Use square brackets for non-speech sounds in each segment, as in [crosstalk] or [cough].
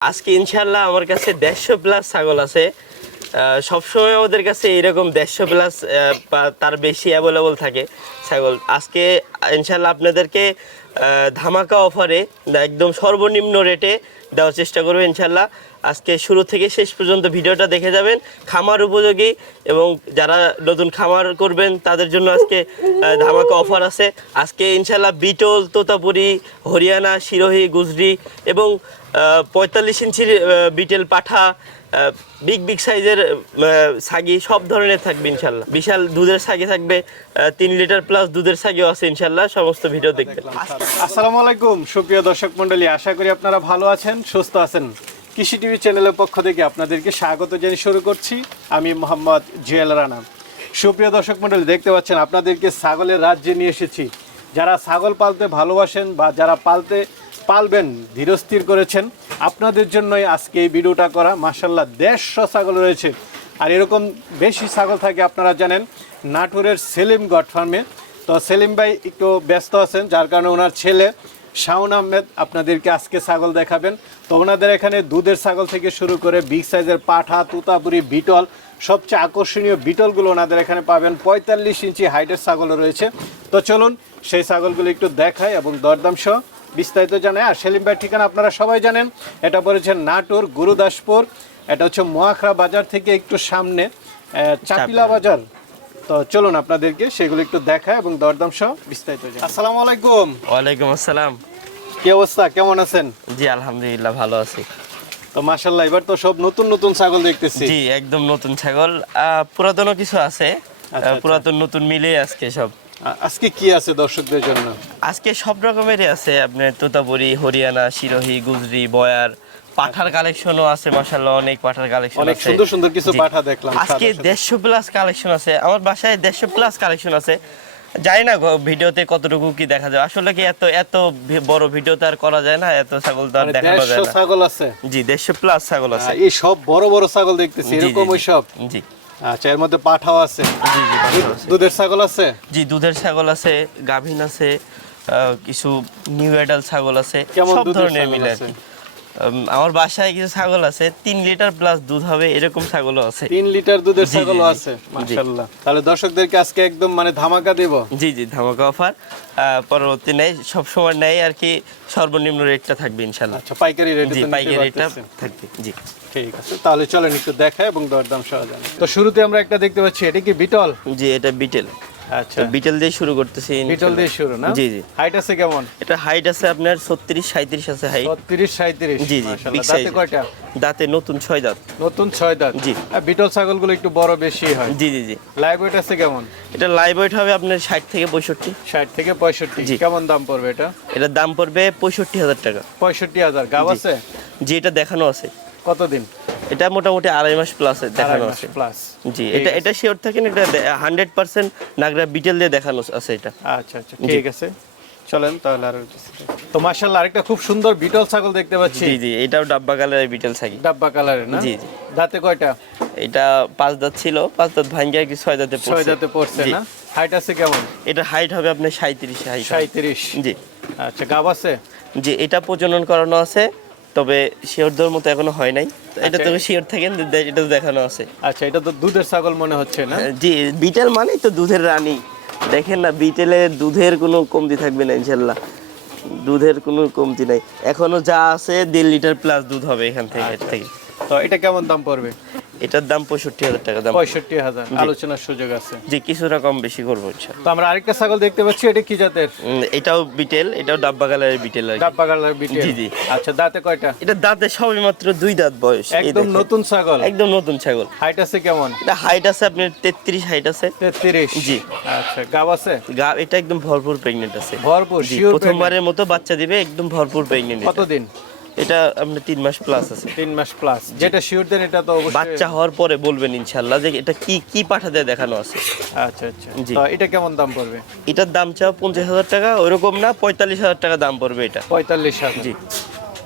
আজকে ইনশাল্লাহ আমার কাছে দেড়শো প্লাস ছাগল আছে। সবসময় আমাদের কাছে এরকম দেড়শো প্লাস তার বেশি অ্যাভেলেবল থাকে ছাগল। আজকে ইনশাল্লাহ আপনাদেরকে ধামাকা অফারে একদম সর্বনিম্ন রেটে দেওয়ার চেষ্টা করব ইনশাল্লাহ আজকে শুরু থেকে শেষ পর্যন্ত ভিডিওটা দেখে যাবেন খামার উপযোগী এবং যারা নতুন খামার করবেন, তাদের জন্য আজকে ধামাকা অফার আছে। আজকে ইনশাল্লাহ বিটল, তোতাপুরি, হরিয়ানা সিরোহি গুজরি এবং পঁয়তাল্লিশ ইঞ্চির বিটেল পাঠা বিগ বিগ সাইজের সাগি, সব ধরনের থাকবে ইনশাল্লাহ। বিশাল দুধের সাগি থাকবে তিন লিটার প্লাস দুধের সাগিও আছে ইনশাল্লাহ, সমস্ত ভিডিও দেখবেন। আসসালামু আলাইকুম, সুপ্রিয় দর্শক মণ্ডলী, আশা করি আপনারা ভালো আছেন, সুস্থ আছেন। কৃষি টিভি চ্যানেলের পক্ষ থেকে আপনাদেরকে স্বাগত জানিয়ে শুরু করছি, আমি মোহাম্মদ জুয়েল রানা। সুপ্রিয় দর্শক মণ্ডলী, দেখতে পাচ্ছেন, আপনাদেরকে ছাগলের রাজ্যে নিয়ে এসেছি। যারা ছাগল পালতে ভালোবাসেন বা যারা পালতে পালবেন, ধীরস্থির করেছেন। আপনাদের জন্যই আজকে এই ভিডিওটা করা। মার্শাল্লাহ দেড়শো ছাগল রয়েছে। আর এরকম বেশি ছাগল থাকে আপনারা জানেন, নাটোরের সেলিম গড ফার্মে। তো সেলিম ভাই একটু ব্যস্ত আছেন, যার কারণে ওনার ছেলে শাওন আহমেদ আপনাদেরকে আজকে ছাগল দেখাবেন। তো ওনাদের এখানে দুধের ছাগল থেকে শুরু করে বিগ সাইজের পাঠা, তুতাপুরি, বিটল, সবচেয়ে আকর্ষণীয় বিটলগুলো ওনাদের এখানে পাবেন। পঁয়তাল্লিশ ইঞ্চি হাইটের ছাগলও রয়েছে। তো চলুন সেই ছাগলগুলো একটু দেখায় এবং দরদাম সহ বিস্তারিত জানাই আর সেলিম ভাইয়ের ঠিকানা আপনারা সবাই জানেন। এটা পড়েছে নাটোর গুরুদাসপুর। এটা হচ্ছে মোয়াখরা বাজার থেকে একটু সামনে চাপিলা বাজার। তো চলুন আপনাদেরকে সেগুলো একটু দেখা এবং দরদাম সহ বিস্তারিত। আসসালামু আলাইকুম। ওয়ালাইকুম আসসালাম। কি অবস্থা? কেমন আছেন? জি আলহামদুলিল্লাহ ভালো আছি। তো মাশাল্লাহ এবার তো সব নতুন নতুন ছাগল দেখতেছি। জি একদম নতুন ছাগল। পুরাতনও কিছু আছে। আচ্ছা। পুরাতন নতুন মিলে আজকে সব। আজকে কি আছে দর্শকদের জন্য? আজকে সব রকমেরই আছে। আপনার তোতাপুরি হরিয়ানা সিরোহি গুজরি বয়ার পাঠার কালেকশনও আছে মাসাল্লাহ অনেক পাঠার কালেকশন অনেক সুন্দর সুন্দর কিছু পাঠা দেখলাম আজকে সাদা। সাদা। দেড়শো প্লাস কালেকশন আছে। আমার বাসায় দেড়শো প্লাস কালেকশন আছে। জানি না ভিডিওতে কতটুকু কি দেখা যায়। আসলে কি এত এত বড় ভিডিও তো আর করা যায় না এত ছাগল তো আর মানে দেখানো যায় না। ছাগল আছে? জি দেড়শো প্লাস ছাগল আছে। এই সব বড় বড় ছাগল দেখতেছি এরকম ওই সব। জি। আচ্ছা এর মধ্যে পাঠাও আছে। জি জি দুধের ছাগল আছে? জি দুধের ছাগল আছে গাভিন আছে কিছু নিউ অ্যাডাল ছাগল আছে সব ধরনের মিলে আর আছে? কি। আমার বাসায় কিছু ছাগল আছে তিন লিটার প্লাস দুধ হবে এরকম ছাগলও আছে। তিন লিটার দুধের জি, জি, ছাগল আছে তাহলে দর্শকদেরকে আজকে একদম মানে ধামাকা দেব। জি জি ধামাকা অফার পরবর্তী নেই সব সময় নেই আর কি সর্বনিম্ন রেটটা থাকবে ইনশাল্লাহ আচ্ছা পাইকারি রেট জি পাইকারি রেটটা থাকবে জি। ঠিক আছে। তাহলে চলেন একটু দেখা এবং দরদাম সহ জানি। তো শুরুতে আমরা একটা দেখতে পাচ্ছি এটা কি বিটল? জি এটা বিটেল। আচ্ছা। বিটেল দিয়ে শুরু করতেছি বিটল। দিয়ে শুরু না? জি জি। হাইট আছে কেমন? এটা হাইট আছে আপনার ছত্রিশ সাঁত্রিশ আছে হাইট ছত্রিশ সাঁত্রিশ জি, জি, দাঁতে কয়টা? দাঁতে নতুন ছয় দাঁত। নতুন ছয় দাঁত। জি। আর বিটল ছাগলগুলো একটু বড় বেশি হয়। জি জি জি। লাইভ ওয়েট আছে কেমন? এটা লাইভ ওয়েট হবে আপনার ষাট থেকে পঁয়ষট্টি। ষাট থেকে পঁয়ষট্টি। জি। কেমন দাম পড়বে এটা? এটার দাম পড়বে পঁয়ষট্টি হাজার টাকা। পঁয়ষট্টি হাজার। গাব আছে? জি এটা দেখানো আছে। কতদিন? এটা মোটামুটি আড়াই মাস প্লাস দেখানো আছে। প্লাস জি এটা এটা শিওর থাকেন এটা হান্ড্রেড পার্সেন্ট নাগরা বিটেল দিয়ে দেখানো আছে এটা। আচ্ছা আচ্ছা ঠিক আছে। চলেন তাহলে আর তো মাশাল্লাহ আরেকটা খুব সুন্দর বিটল ছাগল দেখতে পাচ্ছি। জি জি এটাও ডাব্বা কালারের বিটেল থাকি ডাব্বা কালারের না? জি, জি। দাঁতে কয়টা? এটা পাঁচ দাঁত ছিল পাঁচ দাঁত ভাঙ্গিয়ে কি ছয় দাঁতে ছয় পড়ছে দাঁতে পড়ছে না? হাইট আছে কেমন? এটা হাইট হবে আপনার সাঁত্রিশ হাইট সাঁত্রিশ জি। আচ্ছা গাব আছে? জি এটা প্রজনন করানো আছে। তবে শিওর দর মতো এখনও হয় নাই। এটা তো শিয়র শিওর থাকেন এটা তো দেখানো আছে। আচ্ছা এটা তো দুধের ছাগল মনে হচ্ছে না? জি বিটেল মানেই তো দুধের রানী। দেখেন না বিটেলের দুধের কোনো কমতি থাকবে না ইনশাল্লাহ। দুধের কোনো কমতি নাই। এখনও যা আছে দেড় লিটার প্লাস দুধ হবে এখান থেকে এর থেকে। তো এটা কেমন দাম পড়বে? এটার দাম পঁয়ষট্টি হাজার টাকা দাম পঁয়ষট্টি হাজার। আলোচনার সুযোগ আছে। জি কিছুটা কম বেশি করব তো আমরা আরেকটা ছাগল দেখতে পাচ্ছি এটা কি জাতের? এটাও বিটেল এটাও ডাব্বা কালারের বিটেল ডাব্বা কালার বিটেল। জি, জি। আচ্ছা দাঁতে কয়টা? এটা দাঁতে সবে মাত্র দুই দাঁত বয়স একদম নতুন ছাগল? একদম নতুন ছাগল। হাইট আছে কেমন? এটা হাইট আছে আপনার তেত্রিশ হাইট আছে। তেত্রিশ। জি। আচ্ছা গাব আছে? গা এটা একদম ভরপুর প্রেগনেন্ট আছে। ভরপুর প্রথমবারের মতো বাচ্চা দিবে একদম ভরপুর প্রেগনেন্ট কতদিন? এটা আপনার তিন মাস প্লাস আছে। তিন মাস প্লাস যেটা শিওর দেন এটা তো বাচ্চা হওয়ার পরে বলবেন ইনশাল্লাহ যে এটা কি কি পাঠা দেয় দেখানো আছে। আচ্ছা আচ্ছা। জি। তো এটা কেমন দাম পড়বে? এটার দাম চাও পঞ্চাশ হাজার টাকা ওইরকম না পঁয়তাল্লিশ হাজার টাকা দাম পড়বে এটা। পঁয়তাল্লিশ হাজার। জি।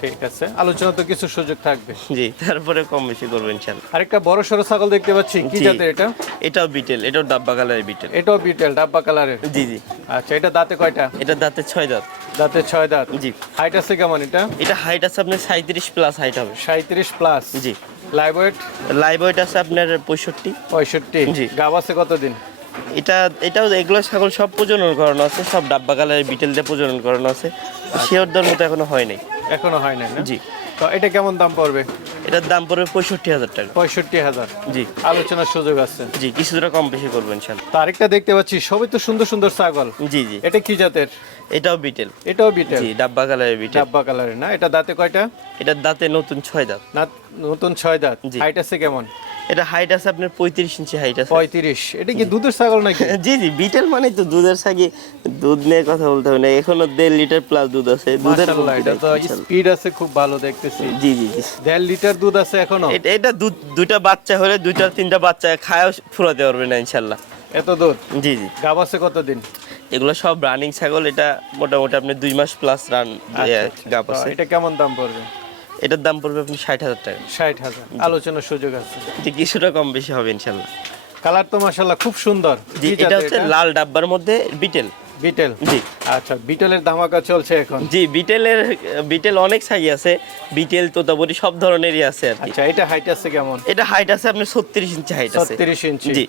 ঠিক আছে। আলোচনা তো কিছু সুযোগ থাকবে। জি তারপরে কম বেশি করব ইনশাল্লাহ। আরেকটা বড় সড়ো ছাগল দেখতে পাচ্ছি কি জি। জাতের এটা? এটাও বিটেল এটাও ডাব্বা কালারের বিটেল। এটাও বিটেল ডাব্বা কালারের? জি জি। আচ্ছা এটা দাঁতে কয়টা? এটা দাঁতে ছয় দাঁত। দাঁতে ছয় দাঁত। জি। হাইট আছে কেমন এটা? এটা হাইট আছে আপনার সাঁত্রিশ প্লাস হাইট হবে। সাঁত্রিশ প্লাস জি। লাইভ ওয়েট লাইভ ওয়েট আছে আপনার পঁয়ষট্টি। পঁয়ষট্টি। জি। গাব আছে কতদিন? এটা এটাও এগুলো ছাগল সব প্রজনন করানো আছে সব ডাব্বা কালারের বিটেল দিয়ে প্রজনন করানো আছে। শিওর দর মতো এখনও হয় নাই। এখনও হয় নাই না? জি। তো এটা কেমন দাম পড়বে? এটার দাম পড়বে পঁয়ষট্টি হাজার টাকা। পঁয়ষট্টি হাজার। জি। আলোচনার সুযোগ আছে। জি কিছুটা কম বেশি করবেন তো আরেকটা দেখতে পাচ্ছি সবই তো সুন্দর সুন্দর ছাগল। জি জি। এটা কি জাতের? এটাও বিটেল। এটাও বিটেল। জি ডাব্বা কালারের বিটেল। ডাব্বা কালারের না? এটা দাঁতে কয়টা? এটার দাঁতে নতুন ছয় দাঁত। না নতুন ছয় দাঁত। হাইট আছে কেমন? এটা হাইট আছে আপনার পঁয়ত্রিশ ইঞ্চি হাইট আছে। পঁয়ত্রিশ। এটা কি দুধের ছাগল নাকি? [laughs] জি জি বিটেল মানে তো দুধের সাথে দুধ নিয়ে কথা বলতে হবে না এখনও দেড় লিটার প্লাস দুধ আছে। দুধের এটা তো স্পিড আছে খুব ভালো দেখতেছি। জি জি জি। দেড় লিটার দুধ আছে এখনও? এটা এটা দুধ দুইটা বাচ্চা হলে দুইটা তিনটা বাচ্চা খায়ও ফুরাতে পারবে না ইনশাল্লাহ এত দুধ? জি জি। গাব আছে কতদিন? এগুলো সব রানিং ছাগল এটা মোটামুটি আপনি দুই মাস প্লাস রান। গাপ আছে। এটা কেমন দাম পড়বে? এটার দাম পড়বে আপনি ষাট হাজার টাকা। ষাট হাজার। আলোচনার সুযোগ আছে। যে কিছুটা কম বেশি হবে ইনশাল্লাহ। কালার তো মাসাল্লাহ খুব সুন্দর। জি এটা হচ্ছে লাল ডাব্বার মধ্যে বিটেল। বিটেল? জি। আচ্ছা বিটেলের ধামাকা চলছে এখন? জি বিটেলের বিটেল অনেক সাইজ আছে। বিটেল তোতাপুরি সব ধরনেরই আছে আর আচ্ছা এটা হাইট আছে কেমন? এটা হাইট আছে আপনার ছত্রিশ ইঞ্চি হাইট আছে। ছত্রিশ ইঞ্চি জি।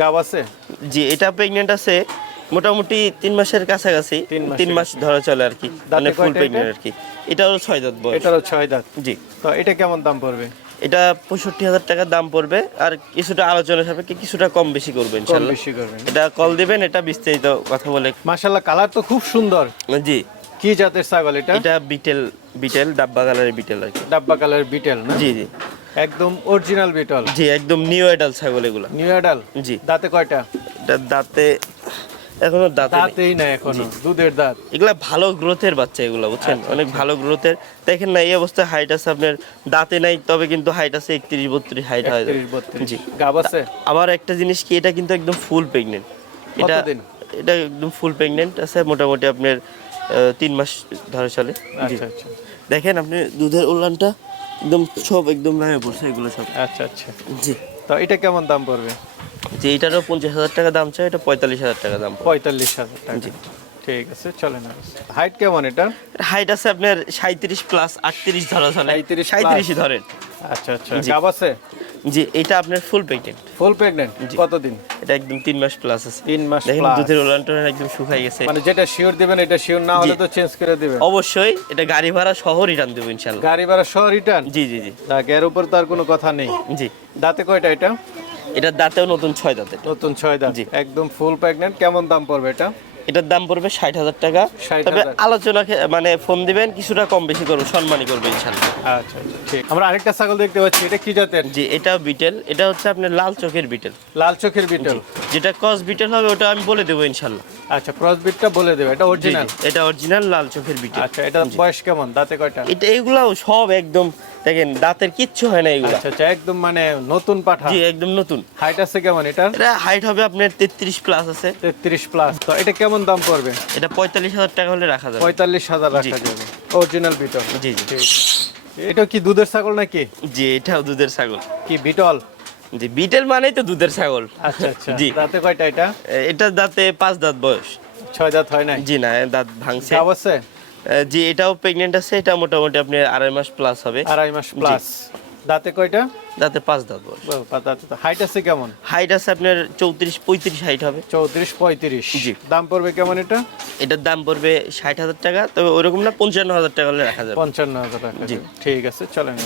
গাব আছে? জি এটা প্রেগনেন্ট আছে। মোটামুটি তিন মাসের কাছাকাছি তিন মাস ধরা চলে আর কি মানে ফুল প্রেগনেন্ট এটা? আর কি। এটাও ছয় দাঁত বয়স। এটারও ছয় দাঁত। জি। তো এটা কেমন দাম পড়বে? এটা পঁয়ষট্টি হাজার টাকা দাম পড়বে আর কিছুটা আলোচনা সাপেক্ষে কিছুটা কম বেশি করবে ইনশাল্লাহ বেশি করবেন এটা কল দিবেন এটা বিস্তারিত কথা বলে। মাসাল্লাহ কালার তো খুব সুন্দর। জি। কি জাতের ছাগল এটা? এটা বিটেল বিটেল ডাব্বা কালারের বিটেল আর কি। ডাব্বা কালার বিটেল না? জি জি। একদম অরিজিনাল বিটল। জি একদম নিউ এডাল ছাগল এগুলো। নিউ অ্যাডাল জি। দাঁতে কয়টা? এটা দাঁতে এখনও দাঁতে। দাঁতেই না এখনও দুধের দাঁত। এগুলা ভালো গ্রোথের বাচ্চা এগুলা বুঝছেন? আচ্ছা, অনেক ভালো গ্রোথের দেখেন না এই অবস্থায় হাইট আছে আপনার দাঁতে নাই তবে কিন্তু হাইট আছে একত্রিশ বত্রিশ হাইট হয়। জি। গাব আছে? আবার একটা জিনিস কি এটা কিন্তু একদম ফুল প্রেগনেন্ট এটা এটা একদম ফুল প্রেগনেন্ট আছে মোটামুটি আপনার তিন মাস ধরে চলে। আচ্ছা আচ্ছা। দেখেন আপনি দুধের উল্লানটা একদম সব একদম নামে পড়ছে এগুলো সব। আচ্ছা আচ্ছা। জি। তো এটা কেমন দাম পড়বে? যে এটারও পঞ্চাশ হাজার টাকা দাম চাই এটা পঁয়তাল্লিশ হাজার টাকা দাম পঁয়তাল্লিশ হাজার টাকা। জি। ঠিক আছে চলে না হাইট কেমন এটা হাইট আছে আপনার সাঁত্রিশ প্লাস আটত্রিশ ধরা চলে 37 plus। সাঁত্রিশই ধরেন। আচ্ছা আচ্ছা। গাব আছে? জি এটা আপনার ফুল প্রেগনেন্ট ফুল প্রেগনেন্ট কতদিন? এটা একদম মাস প্লাস আছে। মাস দেখেন দুধের একদম শুকাই গেছে। মানে যেটা শিওর দিবেন এটা শিওর না হলে তো চেঞ্জ করে দিবেন। অবশ্যই এটা গাড়ি ভাড়া সহ রিটার্ন দেবো গাড়ি ভাড়া সহ রিটার্ন জি জি জি। এর উপর তার কোনো কথা নেই। জি। দাঁতে কয়টা এটা? এটার দাঁতেও নতুন ছয় দাঁতে নতুন ছয় দাঁত। একদম ফুল প্রেগনেন্ট কেমন দাম পড়বে এটা? এটার দাম পড়বে ষাট হাজার টাকা। তবে আলোচনা মানে ফোন দিবেন কিছুটা কম বেশি করব সম্মানই করবে ইনশাল্লাহ। আচ্ছা আচ্ছা ঠিক। আমরা আরেকটা ছাগল দেখতে পাচ্ছি এটা কি জাতের? জি এটা বিটেল এটা হচ্ছে আপনার লাল চোখের বিটেল। লাল চোখের বিটল। যেটা ক্রস বিটেল হবে ওটা আমি বলে দেবো ইনশাল্লাহ। আচ্ছা ক্রস বিটটা বলে দেবে এটা অরিজিনাল এটা অরিজিনাল লাল চোখের বিটেল। আচ্ছা এটা বয়স কেমন দাঁতে কয়টা? এটা এগুলাও সব একদম দেখেন দাঁতের কিচ্ছু হয় না এগুলা। আচ্ছা আচ্ছা একদম মানে নতুন পাঠা। জি একদম নতুন। হাইট আছে কেমন এটার? এটা হাইট হবে আপনার তেত্রিশ প্লাস আছে। তেত্রিশ প্লাস তো এটা কেমন দাম পড়বে? এটা পঁয়তাল্লিশ হাজার টাকা হলে রাখা যাবে। পঁয়তাল্লিশ হাজার রাখা যাবে। অরিজিনাল বিটল। জি জি। এটা কি দুধের ছাগল নাকি? জি এটাও দুধের ছাগল। কি বিটল? জি বিটেল মানেই তো দুধের ছাগল। আচ্ছা আচ্ছা। জি। দাঁতে কয়টা এটা? এ- এটার দাঁতে পাঁচ দাঁত বয়স। ছয় দাঁত হয় নাই? জি না দাঁত ভাঙছে। এ, জি এটাও প্রেগনেন্ট আছে এটা মোটামুটি আপনি আড়াই মাস প্লাস হবে। আড়াই মাস প্লাস দাঁতে কয়টা? দাঁতে পাঁচ দাঁত বলে হাইট আছে কেমন? হাইট আছে আপনার চৌত্রিশ পঁয়ত্রিশ হাইট হবে। চৌত্রিশ পঁয়ত্রিশ। জি। দাম পড়বে কেমন এটা? এটার দাম পড়বে ষাট হাজার টাকা তবে ওরকম না পঞ্চান্ন হাজার টাকা হলে রাখা যাবে। পঞ্চান্ন হাজার টাকা। জি। ঠিক আছে চলেন।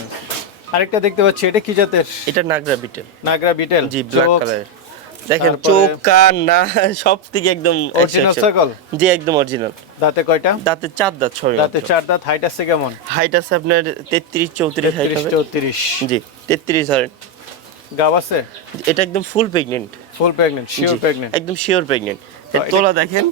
আরেকটা দেখতে পাচ্ছি এটা কি জাতের? এটা নাগরা বিটেল। নাগরা বিটেল। জি ব্ল্যাক চোখ, কালারের দেখেন চোখ কান না সব থেকে একদম exception। ছাগল? জি একদম অরিজিনাল দাঁতে কয়টা? দাঁতে চার দাঁত ছবি দাঁতে চার দাঁত হাইট আছে কেমন? হাইট আছে আপনার তেত্রিশ চৌত্রিশ হাইট তেত্রিশ হবে। চৌত্রিশ। জি তেত্রিশ ধরেন। গাব আছে? এটা একদম full pregnant full pregnant sure pregnant একদম শিওর প্রেগনেন্ট এর তোলা দেখেন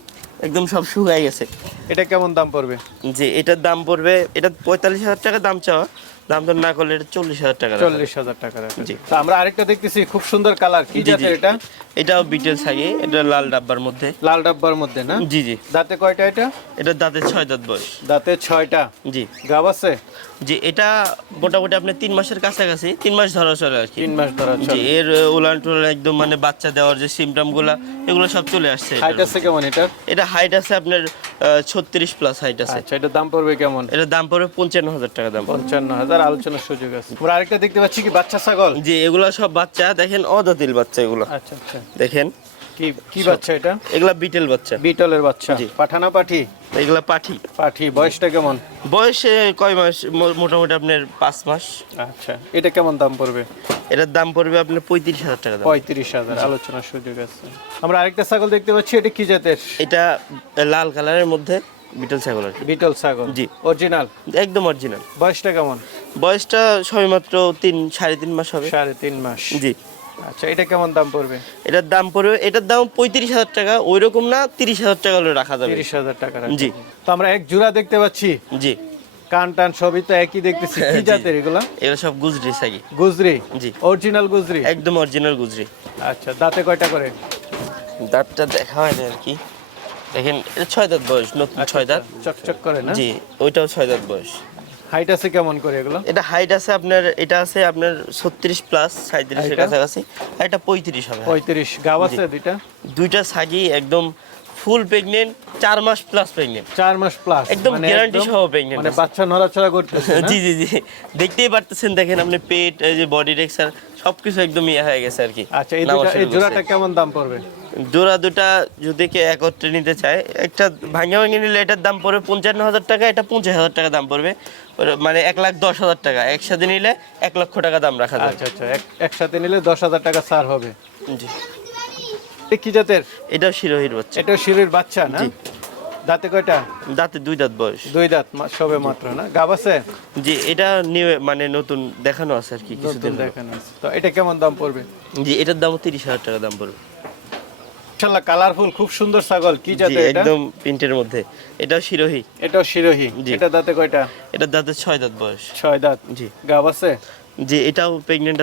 একদম সব শুকাই গেছে। এটা কেমন দাম পড়বে? যে এটার দাম পড়বে এটা পঁয়তাল্লিশ হাজার টাকা দাম চাওয়া। দাম দর না করলে এটা চল্লিশ হাজার টাকা চল্লিশ হাজার টাকা জি। তো আমরা আরেকটা দেখতেছি খুব সুন্দর কালার কি জাতের এটা? এটাও বিটেল ছাগি এটা লাল ডাব্বার মধ্যে। লাল ডাব্বার মধ্যে না? জি জি। দাঁতে কয়টা এটা? এটা দাঁতে ছয় দাঁত বয়স। দাঁতে ছয়টা। জি। গাব আছে? জি এটা মোটামুটি আপনার তিন মাসের কাছাকাছি তিন মাস ধরা চলে আর কি। তিন মাস ধরা জি এর উলান টুলান একদম মানে বাচ্চা দেওয়ার যে সিমটমগুলা এগুলো সব চলে আসছে হাইট আছে কেমন মধ্যে। এটা হাইট আছে আপনার ছত্রিশ প্লাস হাইট আছে। আচ্ছা এটার দাম পড়বে কেমন? এটার দাম পড়বে পঞ্চান্ন হাজার টাকা দাম। পঞ্চান্ন হাজার। আলোচনার সুযোগ আছে। আমরা আরেকটা দেখতে পাচ্ছি কি বাচ্চা ছাগল? জি এগুলো সব বাচ্চা দেখেন অদাতিল বাচ্চা এগুলো। আচ্ছা আচ্ছা। দেখেন। কি কি বাচ্চা এটা? এগুলা বিটেল বাচ্চা। বিটলের বাচ্চা। জি। পাঠানা পাঠি? এগুলা পাঠি। পাঠি বয়সটা কেমন? বয়সে কয় মাস? মোটামুটি আপনার পাঁচ মাস। আচ্ছা এটা কেমন দাম পড়বে? এটার দাম পড়বে আপনার পঁয়ত্রিশ হাজার টাকা দাম। পঁয়ত্রিশ হাজার আলোচনার সুযোগ আছে। আমরা আরেকটা ছাগল দেখতে পাচ্ছি এটা কি জাতের? এটা লাল কালারের মধ্যে বিটল ছাগল আর বিটল ছাগল। জি। অরিজিনাল? একদম অরিজিনাল। বয়সটা কেমন? বয়সটা সবেমাত্র তিন সাড়ে তিন মাস হবে। সাড়ে তিন মাস। জি। আচ্ছা এটা কেমন দাম পড়বে? এটার দাম পড়বে এটার দাম পঁয়ত্রিশ হাজার টাকা ওই রকম না তিরিশ হাজার টাকা হলে রাখা যাবে। তিরিশ হাজার টাকা জি। তো আমরা এক জোড়া দেখতে পাচ্ছি। জি। কান টান সবই তো একই দেখতেছি। [laughs] কি জাতের এগুলা? এগুলো সব গুজরি সাগি গুজরি? জি। অরিজিনাল গুজরি? একদম অরিজিনাল গুজরি। আচ্ছা দাঁতে কয়টা করে? দাঁতটা দেখা হয় না আর কি। দেখেন এটা ছয় দাঁত বয়স নতুন ছয় দাঁত। চকচক করে না? জি ওইটাও ছয় দাঁত বয়স। হাইট আছে কেমন করে এগুলো? এটা হাইট আছে আপনার এটা আছে আপনার ছত্রিশ প্লাস সাঁত্রিশের এটা? কাছাকাছি। আর এটা পঁয়ত্রিশ হবে। পঁয়ত্রিশ। গাব আছে দুইটা? দুইটা একদম ফুল প্রেগনেন্ট চার মাস প্লাস প্রেগনেন্ট চার মাস প্লাস একদম guarantee সহ pregnant মানে বাচ্চা নড়াচড়া করতেছে? [laughs] জি জি জি। দেখতেই পারতেছেন দেখেন আপনি পেট এই যে বডি টেক্সচার সবকিছু একদম ইয়ে হয়ে গেছে আর কি। আচ্ছা এই দুটা এই জোড়াটা কেমন দাম পড়বে? জোড়া দুটা যদি কে একত্রে নিতে চায় একটা ভাঙে ভাঙে নিলে এটার দাম পড়বে পঞ্চান্ন হাজার টাকা এটা পঞ্চাশ হাজার টাকা দাম পড়বে। মানে এক লাখ দশ হাজার টাকা একসাথে নিলে এক লক্ষ টাকা দাম রাখা যাবে। আচ্ছা আচ্ছা এক- একসাথে নিলে দশ হাজার টাকা ছাড় হবে। জি। কি জাতের? এটাও শিরোহির বাচ্চা। এটাও শিরের বাচ্চা না? দাঁতে কয়টা? দাঁতে দুই দাঁত বয়স। দুই দাঁত সবে মাত্র না? গাব আছে? জি এটা নিউ মানে নতুন দেখানো আছে আর কি কিছুদিন দেখানো আছে। তো এটা কেমন দাম পড়বে? জি এটার দামও তিরিশ হাজার টাকা দাম পড়বে। ইনশাল্লাহ কালারফুল খুব সুন্দর ছাগল। কি জাতের এটা? একদম প্রিন্টের মধ্যে। এটাও শিরোহি। এটাও শিরোহী। এটা দাঁতে কয়টা? এটার দাঁতে দাঁত বয়স। দাঁত। জি। গাব আছে? জি এটাও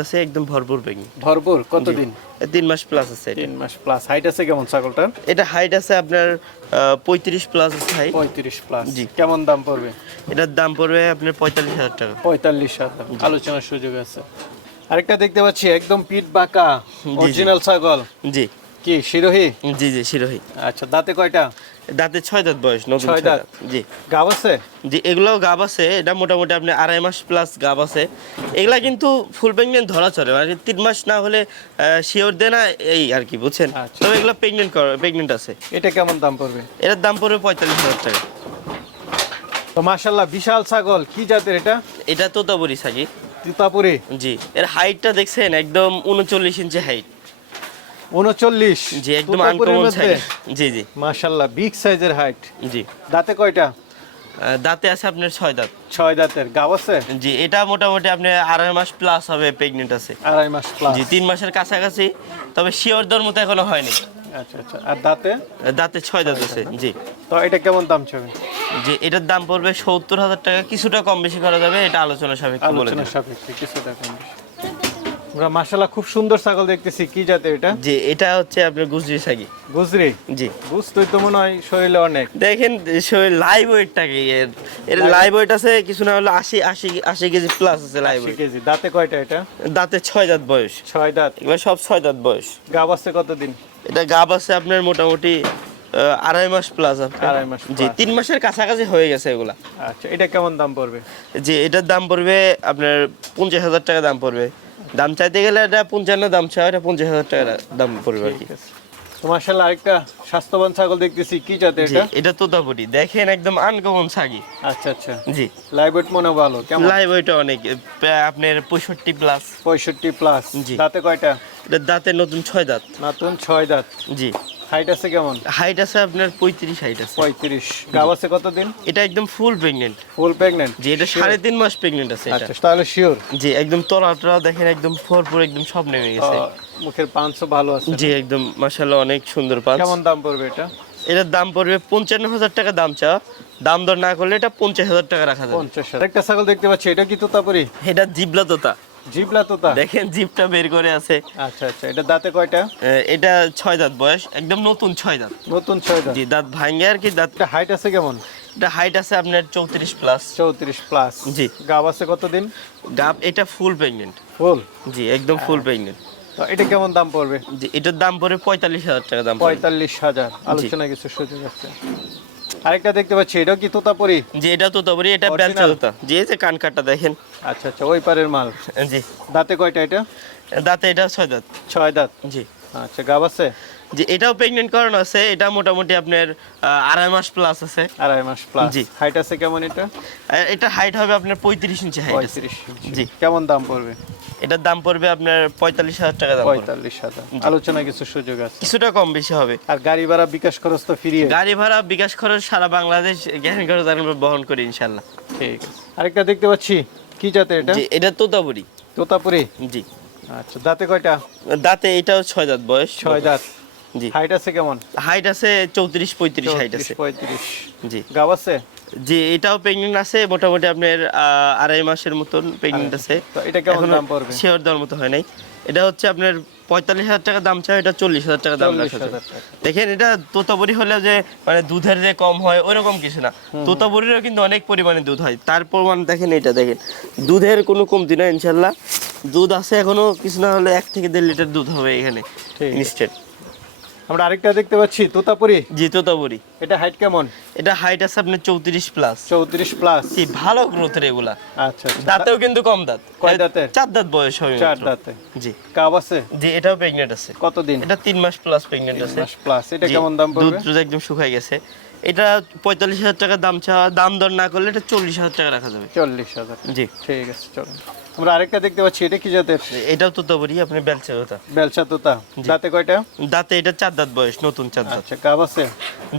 আছে একদম ভরপুর ভরপুর? কতদিন? তিন মাস প্লাস আছে তিন মাস প্লাস হাইট আছে কেমন ছাগলটার? এটা হাইট আছে আপনার পঁয়ত্রিশ প্লাস আছে হাইট পঁয়ত্রিশ প্লাস জি। কেমন দাম পড়বে? এটার দাম পড়বে আপনার পঁয়তাল্লিশ হাজার টাকা। পঁয়তাল্লিশ হাজার। আলোচনার সুযোগ আছে। আরেকটা দেখতে পাচ্ছি একদম পিঠ বাঁকা অরিজিনাল ছাগল। জি। কি শিরোহী? জি জি শিরোহি। আচ্ছা দাঁতে কয়টা? দাঁতে ছয় দাঁত বয়স নতুন ছয় দাঁত? জি। গাব আছে? জি এগুলোও গাব আছে এটা মোটামুটি আপনি আড়াই মাস প্লাস গাব আছে। এগুলা কিন্তু ফুল প্রেগনেন্ট ধরা চলে মানে তিন মাস না হলে শিওর দেয় না এই আর কি বুঝছেন? আচ্ছা। তবে এগুলো প্রেগনেন্ট প্রেগনেন্ট আছে। এটা কেমন দাম পড়বে? এটার দাম পড়বে পঁয়তাল্লিশ হাজার টাকা। তো মাশাল্লাহ বিশাল ছাগল কি জাতের এটা? এটা তোতাপুরি সাকি তিতাপুরি। জি এর হাইটটা দেখছেন একদম উনচল্লিশ ইঞ্চি হাইট উনচল্লিশ জি একদম আনকমন সাইজ। জি জি। মাশাল্লাহ বিগ সাইজের হাইট জি। দাঁতে কয়টা? দাঁতে আছে আপনার ছয় দাঁত। ছয় দাঁতের। গাব আছে? জি এটা মোটামুটি আপনি আড়াই মাস প্লাস হবে প্রেগনেন্ট আছে। আড়াই মাস প্লাস জি তিন মাসের কাছাকাছি তবে শিওর দর মতো এখনও হয়নি। আচ্ছা আচ্ছা। আর দাঁতে? দাঁতে ছয় দাঁত আছে জি। তো এটা কেমন দাম চাবে যে এটার দাম পড়বে সত্তর হাজার টাকা কিছুটা কম বেশি করা যাবে এটা আলোচনা সাপেক্ষে আলোচনা সাপেক্ষে কিছুটা কম বেশি। আমরা মাশাল্লাহ খুব সুন্দর ছাগল দেখতেছি। কি জাতের এটা? যে এটা হচ্ছে আপনার গুজরি সাগি গুজরি? জি। বুঝতেই তো মনে হয় শরীরে অনেক। দেখেন লাইভ ওয়েটটাকে এর এর লাইভ ওয়েট আছে কিছু না হলে আশি আশি আশি কেজি প্লাস আছে লাইভ ওয়েট কেজি। দাঁতে কয়টা এটা? দাঁতে ছয় দাঁত বয়স। ছয় দাঁত। এগুলো সব ছয় দাঁত বয়স। গাব আছে কতদিন? এটা গাব আছে আপনার মোটামুটি আড়াই মাস প্লাস আড়াই মাস জি তিন মাসের কাছাকাছি হয়ে গেছে এগুলা। আচ্ছা এটা কেমন দাম পড়বে? যে এটার দাম পড়বে আপনার পঞ্চাশ হাজার টাকা দাম পড়বে। দাম চাইতে গেলে এটা পঞ্চান্ন দাম চাও এটা পঞ্চাশ হাজার টাকা দাম পড়বে আর কি। মাশাল্লাহ আরেকটা স্বাস্থ্যবান ছাগল দেখতেছি। কি জাতের এটা? এটা তোতাপুরি দেখেন একদম আনকমন ছাগি আচ্ছা আচ্ছা। জি। লাইভ ওয়েট মনে ভালো কেমন? লাইভ অনেক আপনার পঁয়ষট্টি প্লাস পঁয়ষট্টি প্লাস জি। দাঁতে কয়টা? এটা দাঁতে নতুন ছয় দাঁত। নতুন ছয় দাঁত। জি। হাইট আছে কেমন? হাইট আছে আপনার পঁয়ত্রিশ হাইট আছে। পঁয়ত্রিশ। গাব আছে কতদিন? এটা একদম ফুল প্রেগনেন্ট ফুল প্রেগনেন্ট জি এটা সাড়ে তিন মাস প্রেগনেন্ট আছে এটা। আচ্ছা তাহলে শিওর জি একদম তলাটা দেখেন একদম ভরপুর একদম সব নেমে গেছে। মুখের পাঁচশো ভালো আছে জি একদম। মাশাল্লাহ অনেক সুন্দর পাঁচ কেমন দাম পড়বে এটা? এটার দাম পড়বে পঞ্চান্ন হাজার টাকা দাম চা। দাম দর না করলে এটা পঞ্চাশ হাজার টাকা রাখা যাবে। পঞ্চাশ হাজার। একটা ছাগল দেখতে পাচ্ছি এটা কি তোতাপুরি? এটা জিবলা তোতা। জিবলা তোতা? দেখেন জিপটা বের করে আছে। আচ্ছা আচ্ছা এটা দাঁতে কয়টা? এটা ছয় দাঁত বয়স একদম নতুন ছয় দাঁত। নতুন ছয় দাঁত। জি দাঁত ভাঙ্গে আর কি দাঁত এটা হাইট আছে কেমন? এটা হাইট আছে আপনার চৌত্রিশ প্লাস চৌত্রিশ প্লাস জি। গাব আছে কতদিন? গাপ এটা ফুল প্রেগনেন্ট ফুল জি একদম ফুল প্রেগনেন্ট তো এটা কেমন দাম পড়বে? জি এটার দাম পড়বে পঁয়তাল্লিশ হাজার টাকা দাম পঁয়তাল্লিশ হাজার। আলোচনা কিছু সুযোগ আছে। আরেকটা দেখতে পাচ্ছি এটা কি তোতাপুরি? জি এটা তোতাপুরি এটা? বেলচা তোতা। জি এই যে কান কাটটা দেখেন। আচ্ছা আচ্ছা ওই পারের মাল। জি। দাঁতে কয়টা এটা? দাঁতে এটা ছয় দাঁত। ছয় দাঁত? জি। আচ্ছা গাব আছে? জি এটাও প্রেগনেন্ট করানো আছে এটা মোটামুটি আপনার আড়াই মাস প্লাস আছে। আড়াই মাস প্লাস জি। হাইট আছে কেমন এটা? এটা হাইট হবে আপনার পঁয়ত্রিশ ইঞ্চি হাইট আছে। জি। কেমন দাম পড়বে? এটার দাম পড়বে আপনার পঁয়তাল্লিশ হাজার টাকা দাম পঁয়তাল্লিশ হাজার। আলোচনা কিছু সুযোগ আছে। কিছুটা কম বেশি হবে। আর গাড়ি ভাড়া বিকাশ খরচ তো ফিরিয়ে গাড়ি ভাড়া বিকাশ খরচ সারা বাংলাদেশ গ্যারান্টি খরচ আমরা বহন করি ইনশাল্লাহ ঠিক আছে। আরেকটা দেখতে পাচ্ছি। কি জাতের এটা? জি এটা তোতাপুরি। তোতাপুরি? জি। আচ্ছা দাঁতে কয়টা? দাঁতে এটাও ছয় দাঁত বয়স। ছয় দাঁত। জি। হাইট আছে কেমন? হাইট আছে চৌত্রিশ পঁয়ত্রিশ হাইট আছে। পঁয়ত্রিশ। জি। গাব আছে? জি এটাও প্রেগনেন্ট আছে মোটামুটি আপনার আড়াই মাসের মতন প্রেগনেন্ট আছে। এটা কেমন দাম পড়বে? শিওর দেওয়ার মতো হয় নাই। এটা হচ্ছে আপনার পঁয়তাল্লিশ হাজার টাকা দাম চাই এটা চল্লিশ হাজার টাকা দাম রাখা দেখেন এটা তোতাবড়ি হলে যে মানে দুধের যে কম হয় ওইরকম কিছু না। তোতাবড়িরও কিন্তু অনেক পরিমাণে দুধ হয়। তার প্রমাণ দেখেন এটা দেখেন। দুধের কোনো কমতি নয় ইনশাল্লাহ। দুধ আছে এখনও কিছু না হলে এক থেকে দেড় লিটার দুধ হবে এখানে। ইনস্ট্যান্ট আমরা আরেকটা দেখতে পাচ্ছি তোতাপুরি। জি তোতাপুরি। এটা হাইট কেমন? এটা হাইট আছে আপনার চৌত্রিশ প্লাস চৌত্রিশ প্লাস জি ভালো গ্রোথের এগুলা। আচ্ছা আচ্ছা। দাঁতেও কিন্তু কম দাঁত। কয় দাঁতের? চার দাঁত বয়স হয় চার। দাঁতে। জি। কাব আছে? জি এটাও প্রেগনেন্ট আছে। কতদিন? এটা তিন মাস প্লাস প্রেগনেন্ট আছে। প্লাস এটা কেমন দাম পড়বে? দুধ একদম শুকাই গেছে। এটা পঁয়তাল্লিশ হাজার টাকা দাম চাওয়া দাম দর না করলে এটা চল্লিশ হাজার টাকা রাখা যাবে। চল্লিশ হাজার। জি। ঠিক আছে চলুন আমরা আরেকটা দেখতে পাচ্ছি এটা কি জাতের? এটাও তো তবরি আপনি বেলচা তোতা। বেলচা তোতা। দাঁতে কয়টা? দাঁতে এটা চার দাঁত বয়স নতুন চার দাঁত। আচ্ছা কাব আছে?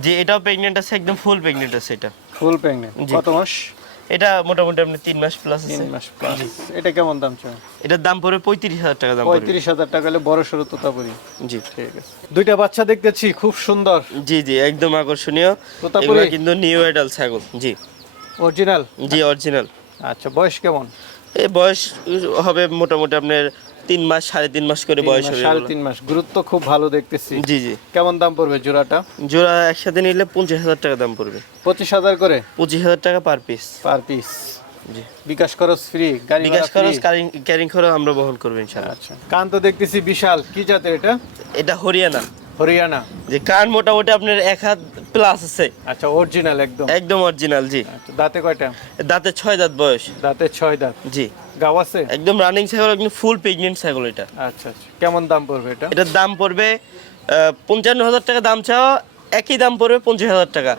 জি এটাও প্রেগনেন্ট আছে একদম ফুল প্রেগনেন্ট আছে এটা। ফুল প্রেগনেন্ট কত মাস? এটা মোটামুটি আপনি তিন মাস প্লাস তিন মাস প্লাস এটা কেমন দাম চাও এটার দাম পড়ে পঁয়ত্রিশ হাজার টাকা দাম পঁয়ত্রিশ হাজার টাকা হলে বড় সড়ো তোতাপুরি। জি। ঠিক আছে। দুইটা বাচ্চা দেখতেছি খুব সুন্দর। জি জি একদম আকর্ষণীয়। তোতাপুরি? কিন্তু নিউ এডাল ছাগল জি। অরিজিনাল জি অরিজিনাল আচ্ছা বয়স কেমন? এই বয়স হবে মোটামুটি আপনার তিন মাস সাড়ে তিন মাস করে বয়স হবে সাড়ে তিন মাস। গুরুত্ব খুব ভালো দেখতেছি। জি জি। কেমন দাম পড়বে জোড়াটা? জোড়া একসাথে নিলে পঞ্চাশ হাজার টাকা দাম পড়বে। পঁচিশ হাজার করে? পঁচিশ হাজার টাকা পার পিস পার পিস জি। বিকাশ খরচ ফ্রি গাড়ি বিকাশ খরচ? ক্যারিং খরচ আমরা বহন করব ইনশাআল্লাহ আচ্ছা। কান তো দেখতেছি বিশাল। কি জাতের এটা? এটা হরিয়ানা। হরিয়ানা? যে কান মোটামুটি আপনার এক হাত প্লাস আছে। আচ্ছা অরিজিনাল একদম। একদম অরিজিনাল জি। আচ্ছা দাঁতে কয়টা? দাঁতে ছয় দাঁত বয়স। দাঁতে ছয় দাঁত। জি। গাও আছে? একদম রানিং ছাগল একদম ফুল প্রেগনেন্ট ছাগল এটা। আচ্ছা আচ্ছা। কেমন দাম পড়বে এটা? এটার দাম পড়বে পঞ্চান্ন হাজার টাকা দাম চাওয়া একই দাম পড়বে পঞ্চাশ হাজার টাকা।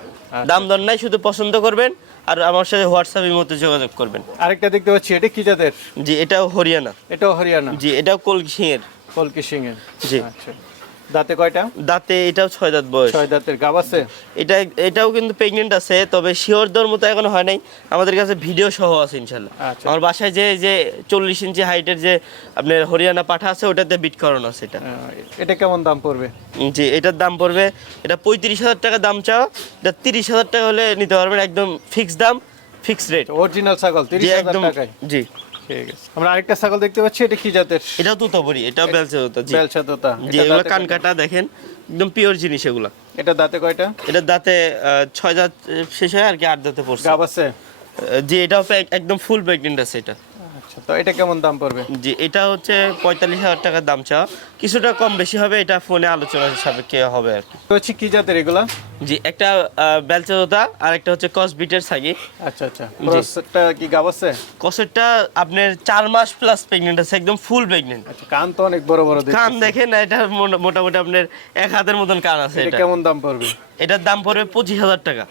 দাম দর নাই শুধু পছন্দ করবেন আর আমার সাথে হোয়াটসঅ্যাপের মধ্যে যোগাযোগ করবেন। আরেকটা দেখতে পাচ্ছি এটা কি জাতের? জি এটাও হরিয়ানা। এটাও হরিয়ানা। জি এটাও কলসিংয়ের কলকি সিং এর জি। আচ্ছা। দাঁতে কয়টা? দাঁতে এটাও ছয় দাঁত বয়স। ছয় দাঁতের গাব আছে? এটা এটাও কিন্তু প্রেগনেন্ট আছে তবে শিওর দর মতো এখনও হয় নাই। আমাদের কাছে ভিডিও সহ আছে ইনশাল্লাহ। আচ্ছা। আমার বাসায় যে যে চল্লিশ ইঞ্চি হাইটের যে আপনার হরিয়ানা পাঠা আছে ওটাতে বিট করানো আছে এটা। এটা কেমন দাম পড়বে? জি এটার দাম পড়বে এটা পঁয়ত্রিশ হাজার টাকা দাম চাও এটা তিরিশ হাজার টাকা হলে নিতে পারবেন একদম ফিক্স দাম ফিক্স রেট অরিজিনাল ছাগল তিরিশ হাজার একদম টাকায়। জি। ঠিক আছে আমরা আরেকটা ছাগল দেখতে পাচ্ছি এটা কি জাতের? এটা তো তবরি এটা বেলচে হতো জি। বেলচা তোতা। জি এগুলো কান কাটা দেখেন একদম পিওর জিনিস এগুলা। এটা দাঁতে কয়টা? এটা দাঁতে ছয় দাঁত শেষ হয় আর কি আট দাঁতে পড়ছে। গাব আছে? জি এটাও একদম ফুল প্রেগনেন্ট আছে এটা। আচ্ছা তো এটা কেমন দাম পড়বে? জি এটা হচ্ছে পঁয়তাল্লিশ হাজার টাকার দাম কিছুটা কম বেশি হবে এটা ফোনে আলোচনা সাপেক্ষে হবে আর কি। তো হচ্ছে কি জাতের এগুলা? জি একটা বেলচাদোতা আর একটা হচ্ছে কস বিটের সাগি। আচ্ছা আচ্ছা। কি গাব আছে? আপনার চার মাস প্লাস প্রেগনেন্ট আছে একদম ফুল প্রেগনেন্ট আচ্ছা কান তো অনেক বড় বড় কান দেখেন না এটা মোটা- মোটামুটি আপনার এক হাতের মতন কান আছে এটা কেমন দাম পড়বে? এটার দাম পড়বে পঁচিশ হাজার টাকা।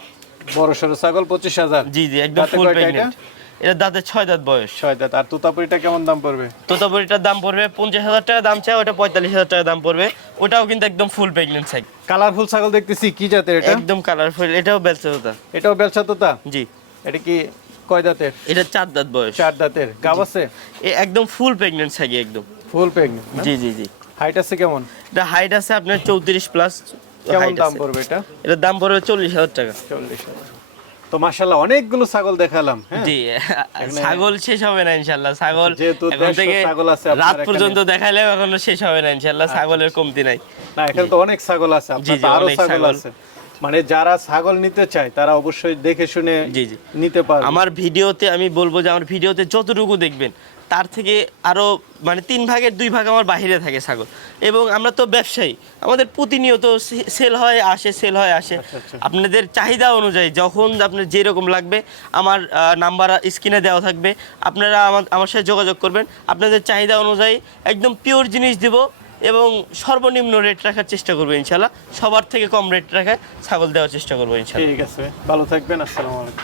বড় সড়ো ছাগল পঁচিশ হাজার। জি জি একদম ফুল প্রেগনেন্ট এটার দাঁতে ছয় দাঁত বয়স। ছয় দাঁত। আর তুতাপুরিটা কেমন দাম পড়বে? তোতাপুরিটার দাম পড়বে পঞ্চাশ হাজার টাকা দাম চাই ওটা পঁয়তাল্লিশ হাজার টাকা দাম পড়বে। ওটাও কিন্তু একদম ফুল প্রেগনেন্ট কালারফুল ছাগল দেখতেছি কি জাতের এটা? একদম কালারফুল এটাও বেলচাদোতা এটাও বেলচা তোতা জি। এটা কি কয় দাঁতের? এটা চার দাঁত বয়স। চার দাঁতের। গাব আছে? একদম ফুল প্রেগনেন্ট থাকি একদম। ফুল প্রেগনেন্ট জি জি জি। হাইট আছে কেমন? এটা হাইট আছে আপনার চৌত্রিশ প্লাস কেমন দাম পড়বে এটা? এটার দাম পড়বে চল্লিশ হাজার টাকা। চল্লিশ হাজার। তো মাশাআল্লাহ অনেকগুলো ছাগল দেখালাম হ্যাঁ? জি ছাগল শেষ হবে না ইনশাআল্লাহ ছাগল এখন থেকে ছাগল আছে রাত পর্যন্ত দেখাইলেও এখনও শেষ হবে না ইনশাল্লাহ ছাগলের কমতি নাই। না এখানে তো অনেক ছাগল আছে আপনার আরও ছাগল। আছে। মানে যারা ছাগল নিতে চায় তারা অবশ্যই দেখে শুনে জি, জি। নিতে পারে আমার ভিডিওতে আমি বলব যে আমার ভিডিওতে যতটুকু দেখবেন তার থেকে আরও মানে তিন ভাগের দুই ভাগ আমার বাইরে থাকে ছাগল। এবং আমরা তো ব্যবসায়ী। আমাদের প্রতিনিয়ত সেল হয় আসে সেল হয় আসে। আচ্ছা। আপনাদের চাহিদা অনুযায়ী যখন আপনার যেরকম লাগবে আমার নাম্বার স্ক্রিনে দেওয়া থাকবে। আপনারা আমার আমার সাথে যোগাযোগ করবেন। আপনাদের চাহিদা অনুযায়ী একদম পিওর জিনিস দেব এবং সর্বনিম্ন রেট রাখার চেষ্টা করব ইনশাল্লাহ সবার থেকে কম রেট রাখার ছাগল দেওয়ার চেষ্টা করব ইনশাল্লাহ ঠিক আছে। ভালো থাকবেন। আসসালামু আলাইকুম।